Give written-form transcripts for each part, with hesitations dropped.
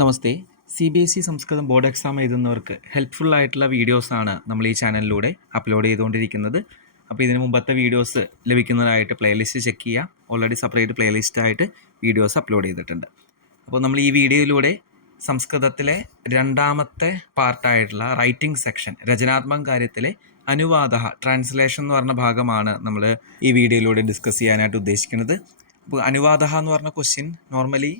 നമസ്തേ. CBSE സംസ്കൃതം board exam എഴുതുന്നവർക്ക് helpful ആയിട്ടുള്ള വീഡിയോസാണ് നമ്മൾ ഈ ചാനലിലൂടെ അപ്ലോഡ് ചെയ്തുകൊണ്ടിരിക്കുന്നത്. അപ്പോൾ ഇതിന് മുമ്പത്തെ വീഡിയോസ് ലഭിക്കുന്നതായിട്ട് പ്ലേലിസ്റ്റ് ചെക്ക് ചെയ്യുക. ഓൾറെഡി സെപ്പറേറ്റ് പ്ലേലിസ്റ്റായിട്ട് വീഡിയോസ് അപ്ലോഡ് ചെയ്തിട്ടുണ്ട്. അപ്പോൾ നമ്മൾ ഈ വീഡിയോയിലൂടെ സംസ്കൃതത്തിലെ രണ്ടാമത്തെ പാർട്ടായിട്ടുള്ള റൈറ്റിംഗ് സെക്ഷൻ, രചനാത്മക കാര്യത്തിലെ അനുവാദ ട്രാൻസ്ലേഷൻ എന്ന് പറഞ്ഞ ഭാഗമാണ് നമ്മൾ ഈ വീഡിയോയിലൂടെ ഡിസ്കസ് ചെയ്യാനായിട്ട് ഉദ്ദേശിക്കുന്നത്. അപ്പോൾ അനുവാദ എന്ന് പറഞ്ഞ ക്വസ്റ്റ്യൻ നോർമലി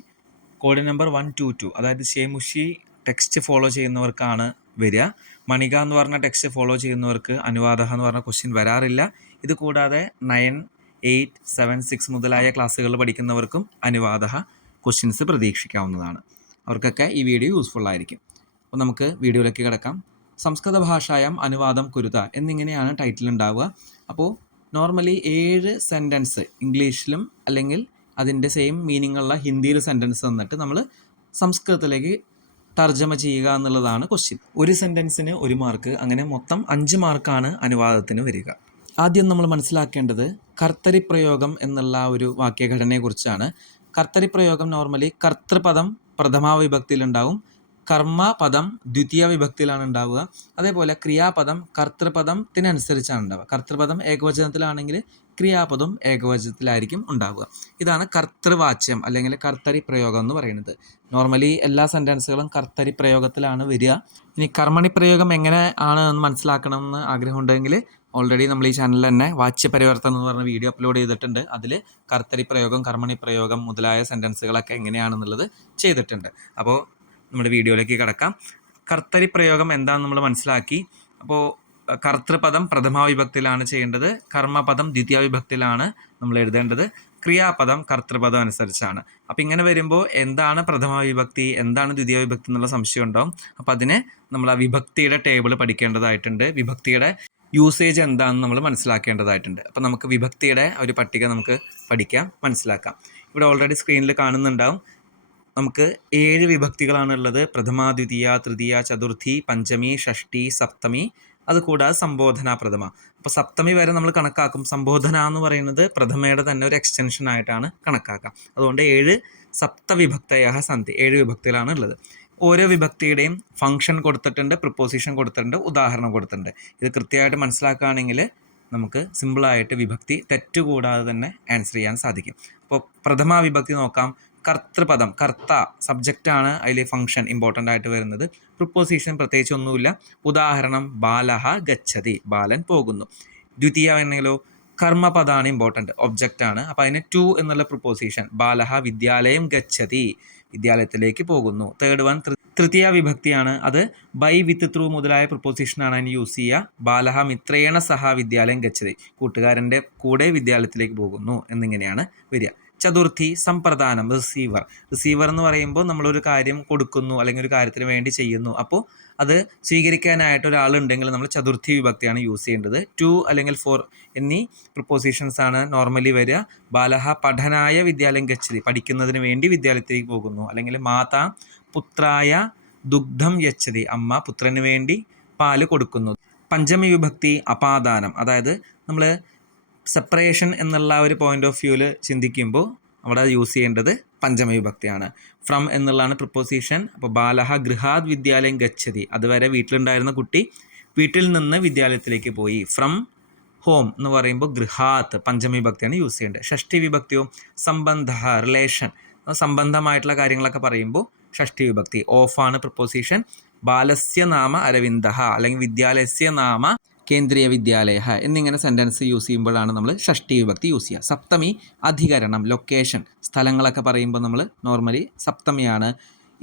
കോഡ് നമ്പർ 122, അതായത് ഷേമുഷി ടെക്സ്റ്റ് ഫോളോ ചെയ്യുന്നവർക്കാണ് വരിക. മണിക എന്ന് പറഞ്ഞ ടെക്സ്റ്റ് ഫോളോ ചെയ്യുന്നവർക്ക് അനുവാദ എന്ന് പറഞ്ഞ ക്വസ്റ്റ്യൻ വരാറില്ല. ഇത് കൂടാതെ 9, 8, 7, 6 മുതലായ ക്ലാസ്സുകൾ പഠിക്കുന്നവർക്കും അനുവാദ ക്വസ്റ്റ്യൻസ് പ്രതീക്ഷിക്കാവുന്നതാണ്. അവർക്കൊക്കെ ഈ വീഡിയോ യൂസ്ഫുൾ ആയിരിക്കും. അപ്പോൾ നമുക്ക് വീഡിയോയിലേക്ക് കിടക്കാം. സംസ്കൃത ഭാഷായം അനുവാദം കുരുത എന്നിങ്ങനെയാണ് ടൈറ്റിൽ ഉണ്ടാവുക. അപ്പോൾ നോർമലി 7 സെൻറ്റൻസ് ഇംഗ്ലീഷിലും അല്ലെങ്കിൽ അതിൻ്റെ സെയിം മീനിങ് ഉള്ള ഹിന്ദിയിൽ സെൻറ്റൻസ് തന്നിട്ട് നമ്മൾ സംസ്കൃതത്തിലേക്ക് തർജ്ജമ ചെയ്യുക എന്നുള്ളതാണ് ക്വസ്റ്റ്യൻ. ഒരു സെൻറ്റൻസിന് 1 മാർക്ക്, അങ്ങനെ മൊത്തം 5 മാർക്കാണ് അനുവാദത്തിന് വരിക. ആദ്യം നമ്മൾ മനസ്സിലാക്കേണ്ടത് കർത്തരിപ്രയോഗം എന്നുള്ള ഒരു വാക്യഘടനയെക്കുറിച്ചാണ്. കർത്തരിപ്രയോഗം നോർമലി കർത്തൃപദം പ്രഥമാ വിഭക്തിയിലുണ്ടാവും, കർമ്മപദം ദ്വിതീയ വിഭക്തിയിലാണ് ഉണ്ടാവുക. അതേപോലെ ക്രിയാപദം കർത്തൃപദത്തിനനുസരിച്ചാണ് ഉണ്ടാവുക. കർത്തൃപദം ഏകവചനത്തിലാണെങ്കിൽ ക്രിയാപദം ഏകവചനത്തിലായിരിക്കും ഉണ്ടാവുക. ഇതാണ് കർത്തൃവാച്യം അല്ലെങ്കിൽ കർത്തരി പ്രയോഗം എന്ന് പറയുന്നത്. നോർമലി എല്ലാ സെൻറ്റൻസുകളും കർത്തരി പ്രയോഗത്തിലാണ് വരിക. ഇനി കർമ്മണി പ്രയോഗം എങ്ങനെ ആണ് എന്ന് മനസ്സിലാക്കണമെന്ന് ആഗ്രഹമുണ്ടെങ്കിൽ ഓൾറെഡി നമ്മൾ ഈ ചാനലിൽ തന്നെ വാച്യപരിവർത്തനം എന്ന് പറഞ്ഞ വീഡിയോ അപ്ലോഡ് ചെയ്തിട്ടുണ്ട്. അതിൽ കർത്തരി പ്രയോഗം, കർമ്മണി പ്രയോഗം മുതലായ സെൻറ്റൻസുകളൊക്കെ എങ്ങനെയാണെന്നുള്ളത് ചെയ്തിട്ടുണ്ട്. അപ്പോൾ നമ്മുടെ വീഡിയോയിലേക്ക് കിടക്കാം. കർത്തരി പ്രയോഗം എന്താണെന്ന് നമ്മൾ മനസ്സിലാക്കി. അപ്പോൾ കർത്തൃപദം പ്രഥമാ വിഭക്തിയിലാണ് ചെയ്യേണ്ടത്, കർമ്മപദം ദ്വിതീയ വിഭക്തിയിലാണ് നമ്മൾ എഴുതേണ്ടത്, ക്രിയാപദം കർത്തൃപദം അനുസരിച്ചാണ്. അപ്പോൾ ഇങ്ങനെ വരുമ്പോൾ എന്താണ് പ്രഥമാ വിഭക്തി, എന്താണ് ദ്വിതീയ വിഭക്തി എന്നുള്ള സംശയം ഉണ്ടാവും. അപ്പോൾ അതിനെ നമ്മൾ ആ വിഭക്തിയുടെ ടേബിൾ പഠിക്കേണ്ടതായിട്ടുണ്ട്. വിഭക്തിയുടെ യൂസേജ് എന്താണെന്ന് നമ്മൾ മനസ്സിലാക്കേണ്ടതായിട്ടുണ്ട്. അപ്പോൾ നമുക്ക് വിഭക്തിയുടെ ഒരു പട്ടിക നമുക്ക് പഠിക്കാം, മനസ്സിലാക്കാം. ഇവിടെ ഓൾറെഡി സ്ക്രീനിൽ കാണുന്നുണ്ടാവും. നമുക്ക് 7 വിഭക്തികളാണുള്ളത്. പ്രഥമ, ദ്വിതീയ, തൃതീയ, ചതുർത്ഥി, പഞ്ചമി, ഷഷ്ടി, സപ്തമി, അതുകൂടാതെ സംബോധന പ്രഥമ. അപ്പോൾ സപ്തമി വരെ നമ്മൾ കണക്കാക്കും. സംബോധന എന്ന് പറയുന്നത് പ്രഥമയുടെ തന്നെ ഒരു എക്സ്റ്റൻഷൻ ആയിട്ടാണ് കണക്കാക്കാം. അതുകൊണ്ട് 7 സപ്തവിഭക്തയ സന്ധി, 7 വിഭക്തികളാണ് ഉള്ളത്. ഓരോ വിഭക്തിയുടെയും ഫംഗ്ഷൻ കൊടുത്തിട്ടുണ്ട്, പ്രിപ്പോസിഷൻ കൊടുത്തിട്ടുണ്ട്, ഉദാഹരണം കൊടുത്തിട്ടുണ്ട്. ഇത് കൃത്യമായിട്ട് മനസ്സിലാക്കുകയാണെങ്കിൽ നമുക്ക് സിമ്പിളായിട്ട് വിഭക്തി തെറ്റുകൂടാതെ തന്നെ ആൻസർ ചെയ്യാൻ സാധിക്കും. അപ്പോൾ പ്രഥമ വിഭക്തി നോക്കാം. കർത്തൃപദം, കർത്ത സബ്ജക്റ്റാണ്, അതിൽ ഫംഗ്ഷൻ ഇമ്പോർട്ടൻ്റ് ആയിട്ട് വരുന്നത്. പ്രിപ്പോസിഷൻ പ്രത്യേകിച്ച് ഒന്നുമില്ല. ഉദാഹരണം ബാലഹ ഗച്ഛതി, ബാലൻ പോകുന്നു. ദ്വിതീയ ആണെങ്കിലോ കർമ്മപദമാണ് ഇമ്പോർട്ടൻ്റ്, ഒബ്ജക്റ്റാണ്. അപ്പോൾ അതിന് ടു എന്നുള്ള പ്രിപ്പോസിഷൻ, ബാലഹ വിദ്യാലയം ഗച്ഛതി, വിദ്യാലയത്തിലേക്ക് പോകുന്നു. തേർഡ് വൺ തൃതീയ വിഭക്തിയാണ്. അത് ബൈ, വിത്ത്, ത്രൂ മുതലായ പ്രിപ്പോസിഷനാണ് അതിന് യൂസ് ചെയ്യുക. ബാലഹ മിത്രേണ സഹ വിദ്യാലയം ഗച്ഛതി, കൂട്ടുകാരൻ്റെ കൂടെ വിദ്യാലയത്തിലേക്ക് പോകുന്നു എന്നിങ്ങനെയാണ് വരിക. ചതുർത്ഥി സംപ്രദാനം, റിസീവർ എന്ന് പറയുമ്പോൾ നമ്മളൊരു കാര്യം കൊടുക്കുന്നു അല്ലെങ്കിൽ ഒരു കാര്യത്തിന് വേണ്ടി ചെയ്യുന്നു. അപ്പോൾ അത് സ്വീകരിക്കാനായിട്ട് ഒരാളുണ്ടെങ്കിൽ നമ്മൾ ചതുർത്ഥി വിഭക്തിയാണ് യൂസ് ചെയ്യേണ്ടത്. 2 അല്ലെങ്കിൽ 4 എന്നീ പ്രിപ്പോസിഷൻസ് ആണ് നോർമലി വരിക. ബാലഹ പഠനായ വിദ്യാലയം ഗച്ഛതി, പഠിക്കുന്നതിന് വേണ്ടി വിദ്യാലയത്തിലേക്ക് പോകുന്നു. അല്ലെങ്കിൽ മാതാ പുത്രായ ദുഗ്ധം യച്ഛതി, അമ്മ പുത്രന് വേണ്ടി പാല് കൊടുക്കുന്നു. പഞ്ചമി വിഭക്തി അപാദാനം, അതായത് നമ്മൾ സെപ്പറേഷൻ എന്നുള്ള ഒരു പോയിന്റ് ഓഫ് വ്യൂവിൽ ചിന്തിക്കുമ്പോൾ അവിടെ യൂസ് ചെയ്യേണ്ടത് പഞ്ചമ വിഭക്തിയാണ്. ഫ്രം എന്നുള്ളതാണ് പ്രിപ്പോസിഷൻ. അപ്പോൾ ബാലഹ ഗൃഹാത് വിദ്യാലയം ഗച്ഛതി, അതുവരെ വീട്ടിലുണ്ടായിരുന്ന കുട്ടി വീട്ടിൽ നിന്ന് വിദ്യാലയത്തിലേക്ക് പോയി. ഫ്രം ഹോം എന്ന് പറയുമ്പോൾ ഗൃഹാത്ത് പഞ്ചമി വിഭക്തിയാണ് യൂസ് ചെയ്യേണ്ടത്. ഷഷ്ടി വിഭക്തിയോ സംബന്ധ, റിലേഷൻ, സംബന്ധമായിട്ടുള്ള കാര്യങ്ങളൊക്കെ പറയുമ്പോൾ ഷഷ്ടി വിഭക്തി. ഓഫാണ് പ്രിപ്പോസിഷൻ. ബാലസ്യ നാമ അരവിന്ദ അല്ലെങ്കിൽ വിദ്യാലയസ്യ നാമ കേന്ദ്രീയ വിദ്യാലയ എന്നിങ്ങനെ സെൻറ്റൻസ് യൂസ് ചെയ്യുമ്പോഴാണ് നമ്മൾ ഷഷ്ടി വിഭക്തി യൂസ് ചെയ്യുക. സപ്തമി അധികരണം, ലൊക്കേഷൻ, സ്ഥലങ്ങളൊക്കെ പറയുമ്പോൾ നമ്മൾ നോർമലി സപ്തമിയാണ്.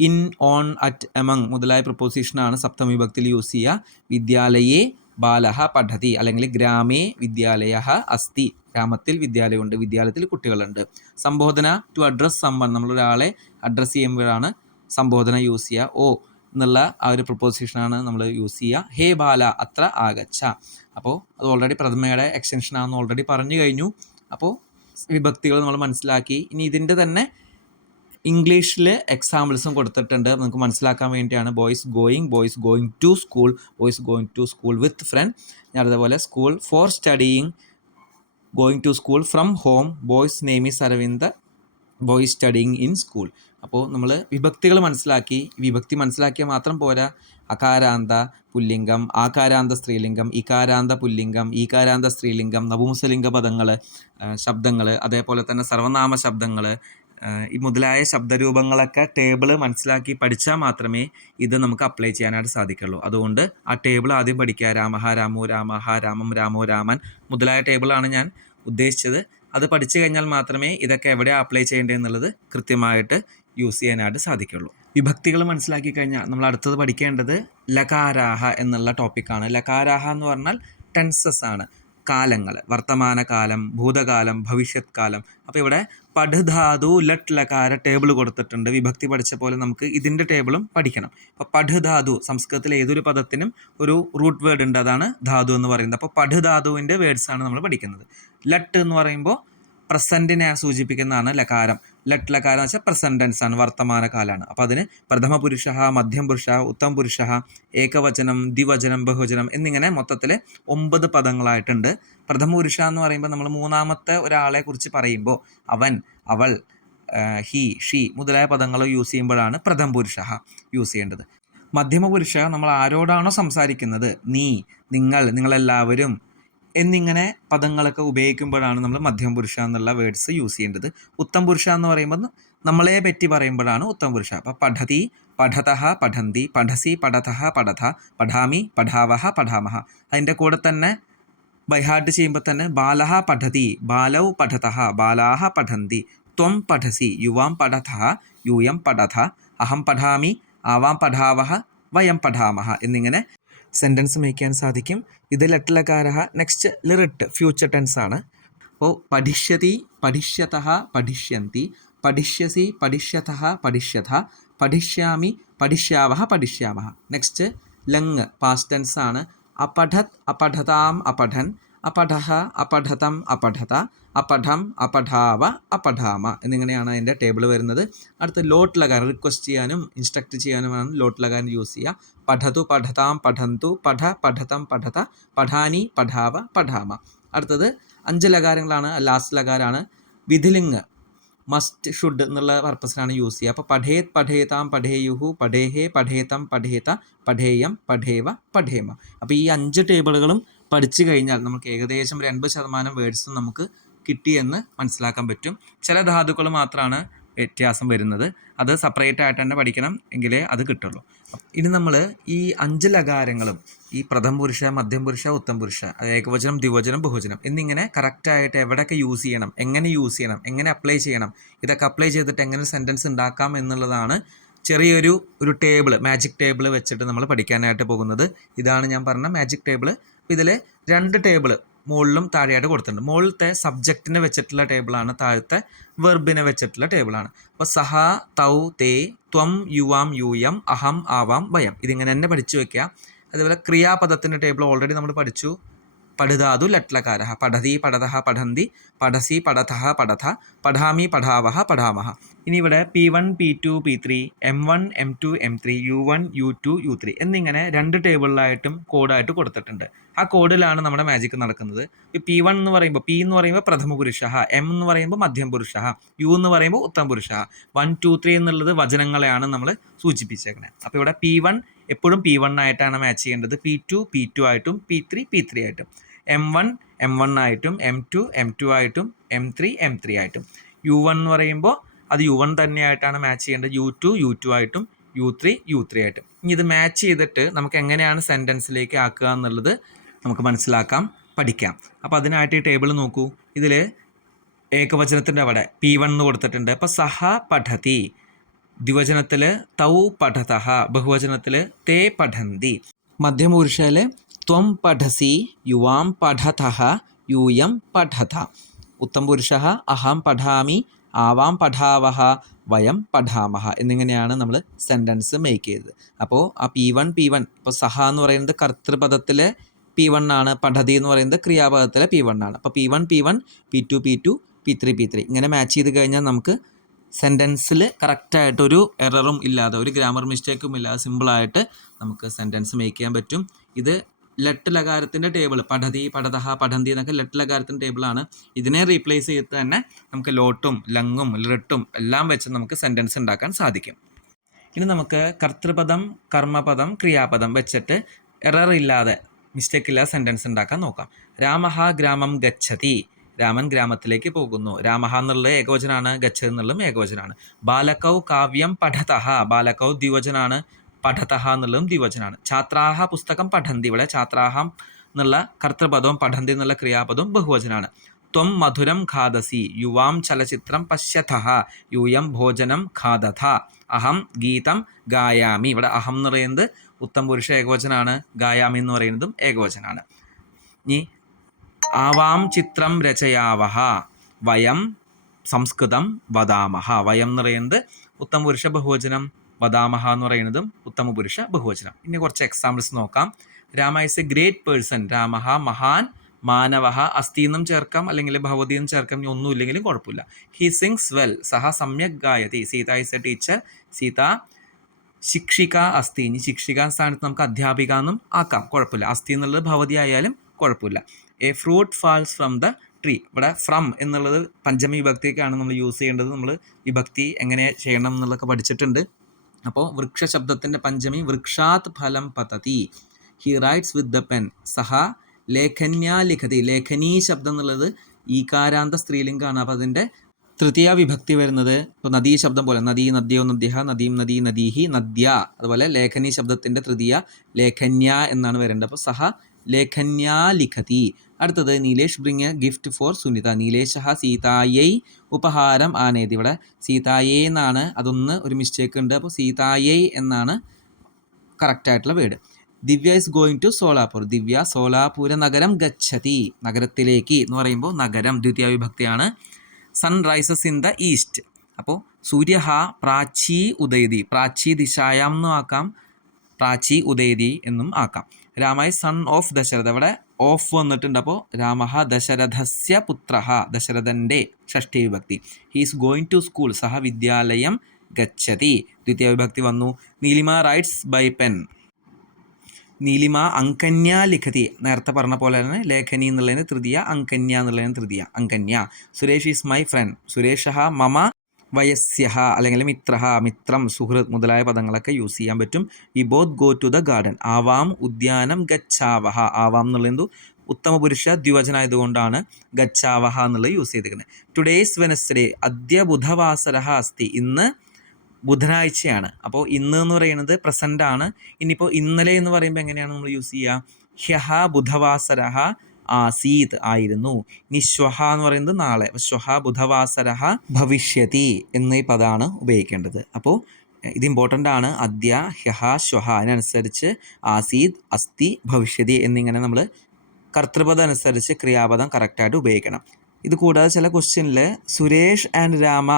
ഇൻ, ഓൺ, അറ്റ്, എമംഗ് മുതലായ പ്രപ്പോസിഷനാണ് സപ്തമി വിഭക്തിയിൽ യൂസ് ചെയ്യുക. വിദ്യാലയേ ബാലഹ പഠതി അല്ലെങ്കിൽ ഗ്രാമേ വിദ്യാലയ അസ്തി, ഗ്രാമത്തിൽ വിദ്യാലയമുണ്ട്, വിദ്യാലയത്തിൽ കുട്ടികളുണ്ട്. സംബോധന ടു അഡ്രസ് സമ്മൺ, നമ്മളൊരാളെ അഡ്രസ്സ് ചെയ്യുമ്പോഴാണ് സംബോധന യൂസ് ചെയ്യുക. ഓ എന്നുള്ള ആ ഒരു പ്രപ്പോസിഷനാണ് നമ്മൾ യൂസ് ചെയ്യുക. ഹേ ബാല അത്ര ആഗച്ഛ, അപ്പോൾ അത് ഓൾറെഡി പ്രഥമയുടെ എക്സ്റ്റൻഷനാണെന്ന് ഓൾറെഡി പറഞ്ഞു കഴിഞ്ഞു. അപ്പോൾ വിഭക്തികൾ നമ്മൾ മനസ്സിലാക്കി. ഇനി ഇതിൻ്റെ തന്നെ ഇംഗ്ലീഷിൽ എക്സാമ്പിൾസും കൊടുത്തിട്ടുണ്ട്, നമുക്ക് മനസ്സിലാക്കാൻ വേണ്ടിയാണ്. Boys going to school, boys going to school with friend. അതുപോലെ school for studying, going to school from home, boys name is Aravind, boy studying in school. അപ്പോൾ നമ്മൾ വിഭക്തികൾ മനസ്സിലാക്കി. വിഭക്തി മനസ്സിലാക്കിയാൽ മാത്രം പോരാ. അകാരാന്ത പുല്ലിംഗം, ആകാരാന്ത സ്ത്രീലിംഗം, ഇകാരാന്ത പുല്ലിംഗം, ഈകാരാന്ത സ്ത്രീലിംഗം, നപുംസലിംഗ പദങ്ങൾ, ശബ്ദങ്ങൾ, അതേപോലെ തന്നെ സർവനാമ ശബ്ദങ്ങൾ, ഈ മുതലായ ശബ്ദരൂപങ്ങളൊക്കെ ടേബിൾ മനസ്സിലാക്കി പഠിച്ചാൽ മാത്രമേ ഇത് നമുക്ക് അപ്ലൈ ചെയ്യാനായിട്ട് സാധിക്കുള്ളൂ. അതുകൊണ്ട് ആ ടേബിൾ ആദ്യം പഠിക്കുക. രാമഹ രാമോ രാമഹ, രാമം രാമോ രാമൻ മുതലായ ടേബിളാണ് ഞാൻ ഉദ്ദേശിച്ചത്. അത് പഠിച്ചു കഴിഞ്ഞാൽ മാത്രമേ ഇതൊക്കെ എവിടെയാണ് അപ്ലൈ ചെയ്യേണ്ടത് എന്നുള്ളത് കൃത്യമായിട്ട് യൂസ് ചെയ്യാനായിട്ട് സാധിക്കുള്ളൂ. വിഭക്തികൾ മനസ്സിലാക്കി കഴിഞ്ഞാൽ നമ്മൾ അടുത്തത് പഠിക്കേണ്ടത് ലകാരാഹ എന്നുള്ള ടോപ്പിക്കാണ്. ലകാരാഹ എന്ന് പറഞ്ഞാൽ ടെൻസസ് ആണ്, കാലങ്ങൾ, വർത്തമാനകാലം, ഭൂതകാലം, ഭവിഷ്യത് കാലം. അപ്പോൾ ഇവിടെ പഠധാതു ലട്ട് ലകാര ടേബിൾ കൊടുത്തിട്ടുണ്ട്. വിഭക്തി പഠിച്ച പോലെ നമുക്ക് ഇതിൻ്റെ ടേബിളും പഠിക്കണം. അപ്പോൾ പഠധാതു സംസ്കൃതത്തിലെ ഏതൊരു പദത്തിനും ഒരു റൂട്ട് വേർഡ് ഉണ്ട്, അതാണ് ധാതു എന്ന് പറയുന്നത്. അപ്പോൾ പഠധാതുവിൻ്റെ വേർഡ്സാണ് നമ്മൾ പഠിക്കുന്നത്. ലട്ട് എന്ന് പറയുമ്പോൾ പ്രസൻറ്റിനെ സൂചിപ്പിക്കുന്നതാണ് ലകാരം. ലട്ട് ലകാരം എന്ന് വെച്ചാൽ പ്രസൻറ്റൻസ് ആണ്, വർത്തമാനകാലമാണ്. അപ്പോൾ അതിന് പ്രഥമ പുരുഷ, മധ്യം പുരുഷ, ഉത്തം പുരുഷ, ഏകവചനം, ദ്വിവചനം, ബഹുവചനം എന്നിങ്ങനെ മൊത്തത്തിൽ 9 പദങ്ങളായിട്ടുണ്ട്. പ്രഥമ പുരുഷ എന്ന് പറയുമ്പോൾ നമ്മൾ മൂന്നാമത്തെ ഒരാളെ കുറിച്ച് പറയുമ്പോൾ അവൻ, അവൾ, ഹി, ഷീ മുതലായ പദങ്ങൾ യൂസ് ചെയ്യുമ്പോഴാണ് പ്രഥമ പുരുഷ യൂസ് ചെയ്യേണ്ടത്. മധ്യമ പുരുഷ നമ്മൾ ആരോടാണോ സംസാരിക്കുന്നത്, നീ, നിങ്ങൾ, നിങ്ങളെല്ലാവരും എന്നിങ്ങനെ പദങ്ങളൊക്കെ ഉപയോഗിക്കുമ്പോഴാണ് നമ്മൾ മധ്യമ പുരുഷ എന്നുള്ള വേർഡ്സ് യൂസ് ചെയ്യേണ്ടത്. ഉത്തം പുരുഷ എന്ന് പറയുമ്പോൾ നമ്മളെ പറ്റി പറയുമ്പോഴാണ് ഉത്തം പുരുഷ. അപ്പോൾ പഠതി, പഠതഃ, പഠന്തി, പഠസി, പഠതഃ, പഠഥ, പഠാമി, പഠാവഹ, പഠാമഹ. അതിൻ്റെ കൂടെ തന്നെ ബൈഹാർട്ട് ചെയ്യുമ്പോൾ തന്നെ ബാലഹ പഠതി, ബാലൗ പഠതഃ, ബാലാഹ പഠന്തി, ത്വം പഠസി, യുവാം പഠതഃ, യൂയം പഠഥ, അഹം പഠാമി, ആവാം പഠാവഹ, വയം പഠാമഹ എന്നിങ്ങനെ സെൻറ്റൻസ് മേക്ക് ചെയ്യാൻ സാധിക്കും. ഇത് ലട്ടിലകാരഹ. നെക്സ്റ്റ് ലിറിട്ട് ഫ്യൂച്ചർ ടെൻസ് ആണ്. അപ്പോൾ പഠിഷ്യതി, പഠിഷ്യതഃ, പഠിഷ്യന്തി, പഠിഷ്യസി, പഠിഷ്യതഃ, പഠിഷ്യഥ, പഠിഷ്യാമി, പഠിഷ്യാവഹ, പഠിഷ്യാമഹ. നെക്സ്റ്റ് ലങ് പാസ്റ്റ് ടെൻസ് ആണ്. അപഠത്, അപഠതാം, അപഠൻ, അപഠഃ, അപഠതം, അപഠത, അപഠം, അപഠാവ, അപഠാമ എന്നിങ്ങനെയാണ് അതിൻ്റെ ടേബിൾ വരുന്നത്. അടുത്ത് ലോട്ട് ലകാരം റിക്വസ്റ്റ് ചെയ്യാനും ഇൻസ്ട്രക്ട് ചെയ്യാനുമാണ് ലോട്ട് ലകാരം യൂസ് ചെയ്യുക. പഠതു, പഠതാം, പഠന്തു, പഠ, പഠതം, പഠത, പഠാനി, പഠാവ, പഠാമ. അടുത്തത് 5 ലകാരങ്ങളാണ്. ലാസ്റ്റ് ലകാരാണ്. വിധിലിംഗ് മസ്റ്റ്, ഷുഡ് എന്നുള്ള പർപ്പസിലാണ് യൂസ് ചെയ്യുക. അപ്പോൾ പഠേത്, പഠേതാം, പഠേയുഹു, പഠേഹേ, പഠേതം, പഠേത, പഠേയം, പഠേവ, പഠേമ. അപ്പോൾ ഈ 5 ടേബിളുകളും പഠിച്ചു കഴിഞ്ഞാൽ നമുക്ക് ഏകദേശം 80% വേർഡ്സും നമുക്ക് കിട്ടിയെന്ന് മനസ്സിലാക്കാൻ പറ്റും. ചില ധാതുക്കൾ മാത്രമാണ് വ്യത്യാസം വരുന്നത്. അത് സെപ്പറേറ്റ് ആയിട്ട് തന്നെ പഠിക്കണം, എങ്കിലേ അത് കിട്ടുള്ളൂ. ഇനി നമ്മൾ ഈ 5 ലകാരങ്ങളും ഈ പ്രഥമ പുരുഷ, മധ്യം പുരുഷ, ഉത്തം പുരുഷ, ഏകവചനം, ദ്വിവചനം, ബഹുവചനം എന്നിങ്ങനെ കറക്റ്റായിട്ട് എവിടെയൊക്കെ യൂസ് ചെയ്യണം, എങ്ങനെ യൂസ് ചെയ്യണം, എങ്ങനെ അപ്ലൈ ചെയ്യണം, ഇതൊക്കെ അപ്ലൈ ചെയ്തിട്ട് എങ്ങനെ സെൻറ്റൻസ് ഉണ്ടാക്കാം എന്നുള്ളതാണ് ചെറിയൊരു ടേബിൾ, മാജിക് ടേബിൾ വെച്ചിട്ട് നമ്മൾ പഠിക്കാനായിട്ട് പോകുന്നത്. ഇതാണ് ഞാൻ പറഞ്ഞ മാജിക് ടേബിൾ. ഇതിൽ 2 ടേബിൾ മുകളിലും താഴെയായിട്ട് കൊടുത്തിട്ടുണ്ട്. മുകളിലത്തെ സബ്ജക്റ്റിനെ വെച്ചിട്ടുള്ള ടേബിളാണ്, താഴത്തെ വെർബിനെ വെച്ചിട്ടുള്ള ടേബിളാണ്. അപ്പോൾ സഹ, തൗ, തേ, ത്വം, യുവാം, യൂയം, അഹം, ആവാം, വയം ഇതിങ്ങനെ തന്നെ പഠിച്ചു വെക്കുക. അതുപോലെ ക്രിയാപദത്തിൻ്റെ ടേബിൾ ഓൾറെഡി നമ്മൾ പഠിച്ചു. പഠിതാതു ലട്ലകാരഃ, പഠതി, പഠതഃ, പഠന്തി, പഠസി, പഠതഃ, പഠഥ, പഠാമി, പഠാവഹ, പഠാമഹ. ഇനി ഇവിടെ P1, P2, P3, M1, M2, M3, U1, U2, U3 എന്നിങ്ങനെ 2 ടേബിളിലായിട്ടും കോഡായിട്ട് കൊടുത്തിട്ടുണ്ട്. ആ കോഡിലാണ് നമ്മുടെ മാജിക് നടക്കുന്നത്. P1 എന്ന് പറയുമ്പോൾ, P എന്ന് പറയുമ്പോൾ പ്രഥമ പുരുഷ, M എന്ന് പറയുമ്പോൾ മധ്യം പുരുഷ, U എന്ന് പറയുമ്പോൾ ഉത്തം പുരുഷ, 1, 2, 3 എന്നുള്ളത് വചനങ്ങളെയാണ് നമ്മൾ സൂചിപ്പിച്ചേക്കുന്നത്. അപ്പോൾ ഇവിടെ P1 എപ്പോഴും P1 ആയിട്ടാണ് മാച്ച് ചെയ്യേണ്ടത്. P2 P2 ആയിട്ടും, P3 P3 ആയിട്ടും, M1 M1 ആയിട്ടും, M2 M2 ആയിട്ടും, M3 M3 ആയിട്ടും. U1 എന്ന് പറയുമ്പോൾ അത് U1 തന്നെയായിട്ടാണ് മാച്ച് ചെയ്യേണ്ടത്. U2 U2 ആയിട്ടും, U3 U3 ആയിട്ടും. ഇനി ഇത് മാച്ച് ചെയ്തിട്ട് നമുക്ക് എങ്ങനെയാണ് സെൻറ്റൻസിലേക്ക് ആക്കുക എന്നുള്ളത് നമുക്ക് മനസ്സിലാക്കാം, പഠിക്കാം. അപ്പോൾ അതിനായിട്ട് ഈ ടേബിൾ നോക്കൂ. ഇതിൽ ഏകവചനത്തിൻ്റെ അവിടെ P1 എന്ന് കൊടുത്തിട്ടുണ്ട്. അപ്പോൾ സഹ പഠതി, ദ്വിവചനത്തിൽ തൗ പഠതഃ, ബഹുവചനത്തിൽ തേ പഠന്തി, മധ്യമപുരുഷയിൽ ത്വം പഠസി, യുവാം പഠതഃ, യൂയം പഠഥ, ഉത്തം പുരുഷ അഹം പഠാമി, ആവാം പഠാവഹ, വയം പഠാമഹ എന്നിങ്ങനെയാണ് നമ്മൾ സെൻറ്റൻസ് മേക്ക് ചെയ്തത്. അപ്പോൾ ആ P1 ഇപ്പോൾ സഹ എന്ന് പറയുന്നത് കർത്തൃപദത്തിലെ P1 ആണ്, പഠതി എന്ന് പറയുന്നത് ക്രിയാപദത്തിലെ P1 ആണ്. അപ്പോൾ P1 P2 P2 P3 P3 ഇങ്ങനെ മാച്ച് ചെയ്ത് കഴിഞ്ഞാൽ നമുക്ക് സെൻറ്റൻസിൽ കറക്റ്റായിട്ടൊരു എററും ഇല്ലാതെ, ഒരു ഗ്രാമർ മിസ്റ്റേക്കും ഇല്ലാതെ സിമ്പിളായിട്ട് നമുക്ക് സെൻറ്റൻസ് മേക്ക് ചെയ്യാൻ പറ്റും. ഇത് ലട്ട് ലകാരത്തിൻ്റെ ടേബിൾ പഠതി പഠതഹ പഠന്തി എന്നൊക്കെ ലട്ട് ലകാരത്തിൻ്റെ ടേബിളാണ്. ഇതിനെ റീപ്ലേസ് ചെയ്തിട്ട് തന്നെ നമുക്ക് ലോട്ടും ലങ്ങും ലിട്ടും എല്ലാം വെച്ച് നമുക്ക് സെൻറ്റൻസ് ഉണ്ടാക്കാൻ സാധിക്കും. ഇനി നമുക്ക് കർത്തൃപദം കർമ്മപദം ക്രിയാപദം വെച്ചിട്ട് എറർ ഇല്ലാതെ മിസ്റ്റേക്ക് ഇല്ലാതെ സെൻറ്റൻസ് ഉണ്ടാക്കാൻ നോക്കാം. രാമഹ ഗ്രാമം ഗച്ഛതി, രാമൻ ഗ്രാമത്തിലേക്ക് പോകുന്നു. രാമഹ എന്നുള്ളത് ഏകവചനാണ്, ഗച്ഛതി എന്നുള്ളതും ഏകവചനാണ്. ബാലകൗ കാവ്യം പഠതഹ, ബാലകൗ ദ്വിവചനാണ്, പഠതഹ എന്നുള്ളതും ദ്വിവചനാണ്. ഛാത്രാഹ പുസ്തകം പഠന്തി, ഇവിടെ ഛാത്രാഹ എന്നുള്ള കർത്തൃപദവും പഠന്തി എന്നുള്ള ക്രിയാപദവും ബഹുവചനാണ്. ത്വം മധുരം ഖാദസി, യുവാം ചലച്ചിത്രം പശ്യഥഃ, യൂയം ഭോജനം ഖാദഥ, അഹം ഗീതം ഗായാമി. ഇവിടെ അഹം എന്ന് പറയുന്നത് ഉത്തമ പുരുഷ ഏകവചനാണ്, ഗായാമി എന്ന് പറയുന്നതും ഏകവചനാണ്. ഇനി ആവാം ചിത്രം രചയാവഹ, വയം സംസ്കൃതം വദാമഹ. വയം എന്ന് പറയുന്നത് ഉത്തമ പുരുഷ ബഹുവചനം, വദാമഹ എന്ന് പറയുന്നതും ഉത്തമ പുരുഷ ബഹുവചനം. ഇനി കുറച്ച് എക്സാമ്പിൾസ് നോക്കാം. Rama is a great person, രാമഹ മഹാൻ മാനവഹ, അസ്ഥി എന്നും ചേർക്കാം അല്ലെങ്കിൽ ഭവതി എന്നും ചേർക്കാം, ഇനി ഒന്നും ഇല്ലെങ്കിലും കുഴപ്പമില്ല. ഹി സിങ്സ് വെൽ, സഹ സമ്യക് ഗായതി. Sita is a teacher, Sita ശിക്ഷിക അസ്ഥി. ഇനി ശിക്ഷിക സ്ഥാനത്ത് നമുക്ക് അധ്യാപിക എന്നും ആക്കാം, കുഴപ്പമില്ല. അസ്ഥി എന്നുള്ളത് ഭവതി ആയാലും കുഴപ്പമില്ല. A fruit falls from the tree, ഇവിടെ ഫ്രം എന്നുള്ളത് പഞ്ചമി വിഭക്തിയൊക്കെയാണ് നമ്മൾ യൂസ് ചെയ്യേണ്ടത്. നമ്മൾ വിഭക്തി എങ്ങനെ ചെയ്യണം എന്നുള്ളതൊക്കെ പഠിച്ചിട്ടുണ്ട്. അപ്പോൾ വൃക്ഷ ശബ്ദത്തിൻ്റെ പഞ്ചമി വൃക്ഷാത് ഫലം പതതി. He writes with the pen, സഹ ലേഖന്യാ ലിഖതി. ലേഖനീ ശബ്ദം എന്നുള്ളത് ഈകാരാന്ത സ്ത്രീലിംഗാണ്. അപ്പോൾ അതിൻ്റെ തൃതീയ വിഭക്തി വരുന്നത് ഇപ്പോൾ നദീ ശബ്ദം പോലെ നദീ നദ്യോ നദ്യഹ, നദീം നദീ നദീഹി നദ്യ. അതുപോലെ ലേഖനീ ശബ്ദത്തിൻ്റെ തൃതീയ ലേഖന്യ എന്നാണ് വരേണ്ടത്. അപ്പോൾ സഹ ലേഖന്യാ ലിഖതി. അടുത്തത് Nilesh bring a gift for Sunita. നീലേശഹ സീതായൈ ഉപഹാരം ആനേതി. ഇവിടെ സീതായൈ എന്നാണ്, അതൊന്ന് ഒരു മിസ്റ്റേക്ക് ഉണ്ട്. അപ്പോൾ സീതായൈ എന്നാണ് കറക്റ്റായിട്ടുള്ള word. Divya is going to Solapur, Divya സോലാപൂര നഗരം ഗച്ഛതി. നഗരത്തിലേക്ക് എന്ന് പറയുമ്പോൾ നഗരം ദ്വിതീയ വിഭക്തിയാണ്. Sun rises in the east, അപ്പോൾ സൂര്യഹ പ്രാച്ചീ ഉദയതി, പ്രാച്ചീ ദിശായാം എന്നും ആക്കാം, പ്രാച്ചി ഉദയതി എന്നും ആക്കാം. Rama is son of Dasharatha, ഇവിടെ ഓഫ് വന്നിട്ടുണ്ട്. അപ്പോൾ രാമഹ ദശരഥസ്യ പുത്രഹ, ദശരഥൻ്റെ ഷഷ്ഠി വിഭക്തി. He is going to school, സഹ വിദ്യാലയം ഗച്ഛതി. ദ്വിതീയ വിഭക്തി വന്നു. Neelima writes by pen, Neelima അങ്കന്യ ലിഖതി. നേരത്തെ പറഞ്ഞ പോലെ തന്നെ ലേഖനി എന്നുള്ളതിന് തൃതീയ, അങ്കന്യ എന്നുള്ളതിന് തൃതീയ, അങ്കന്യ. സുരേഷ് ഈസ് മൈ ഫ്രണ്ട്, സുരേഷഹ മമ വയസ്യഹ അല്ലെങ്കിൽ മിത്രഹ, മിത്രം സുഹൃത്ത് മുതലായ പദങ്ങളൊക്കെ യൂസ് ചെയ്യാൻ പറ്റും. We both go to the garden, ആവാം ഉദ്യാനം ഗച്ഛാവഹ. ആവാം എന്നുള്ളത് ഉത്തമ പുരുഷ ദ്വിവചനായതുകൊണ്ടാണ് ഗച്ഛാവഹ എന്നുള്ളത് യൂസ് ചെയ്തിരിക്കുന്നത്. ടുഡേയ്സ് വെനസ്ഡേ, അദ്യ ബുധവാസരഃ അസ്തി, ഇന്ന് ബുധനാഴ്ചയാണ്. അപ്പോൾ ഇന്ന് എന്ന് പറയുന്നത് പ്രസൻ്റ് ആണ്. ഇനിയിപ്പോൾ ഇന്നലെ എന്ന് പറയുമ്പോൾ എങ്ങനെയാണ് നമ്മൾ യൂസ് ചെയ്യുക? ഹ്യഹ ബുധവാസരഃ ആസീത്, ആയിരുന്നു. ഇനി ശ്വഹ എന്ന് പറയുന്നത് നാളെ, ശ്വഹ ബുധവാസരഃ ഭവിഷ്യതി എന്നീ പദമാണ് ഉപയോഗിക്കേണ്ടത്. അപ്പോൾ ഇത് ഇമ്പോർട്ടൻ്റ് ആണ്. അദ്യ ഹ്യഹ ശ്വഹ, അതിനനുസരിച്ച് ആസീത് അസ്തി ഭവിഷ്യതി എന്നിങ്ങനെ നമ്മൾ കർത്തൃപദം അനുസരിച്ച് ക്രിയാപദം കറക്റ്റായിട്ട് ഉപയോഗിക്കണം. ഇത് കൂടാതെ ചില ക്വസ്റ്റ്യനിൽ Suresh and Rama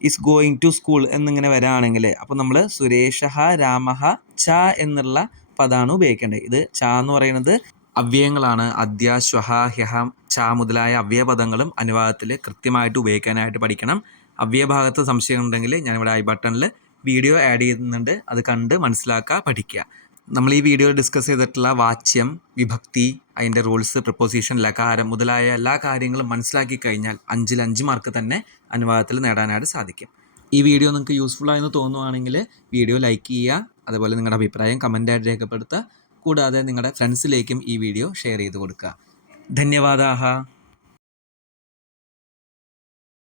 is going to school എന്നിങ്ങനെ വരാണെങ്കിൽ അപ്പോൾ നമ്മൾ സുരേഷഹ രാമഹ ച എന്നുള്ള പദമാണ് ഉപയോഗിക്കേണ്ടത്. ഇത് ച എന്ന് പറയുന്നത് അവ്യയങ്ങളാണ്. അദ്യ ശ്വഹ ഹ്യഹ ച മുതലായ അവ്യയപദങ്ങളും അനുവാദത്തിൽ കൃത്യമായിട്ട് ഉപയോഗിക്കാനായിട്ട് പഠിക്കണം. അവ്യയഭാഗത്ത് സംശയം ഉണ്ടെങ്കിൽ ഞാനിവിടെ ഐ ബട്ടണിൽ വീഡിയോ ആഡ് ചെയ്യുന്നുണ്ട്, അത് കണ്ട് മനസ്സിലാക്കുക, പഠിക്കുക. നമ്മൾ ഈ വീഡിയോയിൽ ഡിസ്കസ് ചെയ്തിട്ടുള്ള വാച്യം, വിഭക്തി, അതിൻ്റെ റൂൾസ്, പ്രപ്പോസിഷൻ, ലകാരം മുതലായ എല്ലാ കാര്യങ്ങളും മനസ്സിലാക്കി കഴിഞ്ഞാൽ 5-ൽ 5 മാർക്ക് തന്നെ അനുവാദത്തിൽ നേടാനായിട്ട് സാധിക്കും. ഈ വീഡിയോ നിങ്ങൾക്ക് യൂസ്ഫുൾ ആയെന്ന് തോന്നുവാണെങ്കിൽ വീഡിയോ ലൈക്ക് ചെയ്യുക, അതുപോലെ നിങ്ങളുടെ അഭിപ്രായം കമൻ്റായിട്ട് രേഖപ്പെടുത്തുക. കൂടാതെ നിങ്ങളുടെ ഫ്രണ്ട്സിലേക്കും ഈ വീഡിയോ ഷെയർ ചെയ്ത് കൊടുക്കുക. ധന്യവാദാഹ.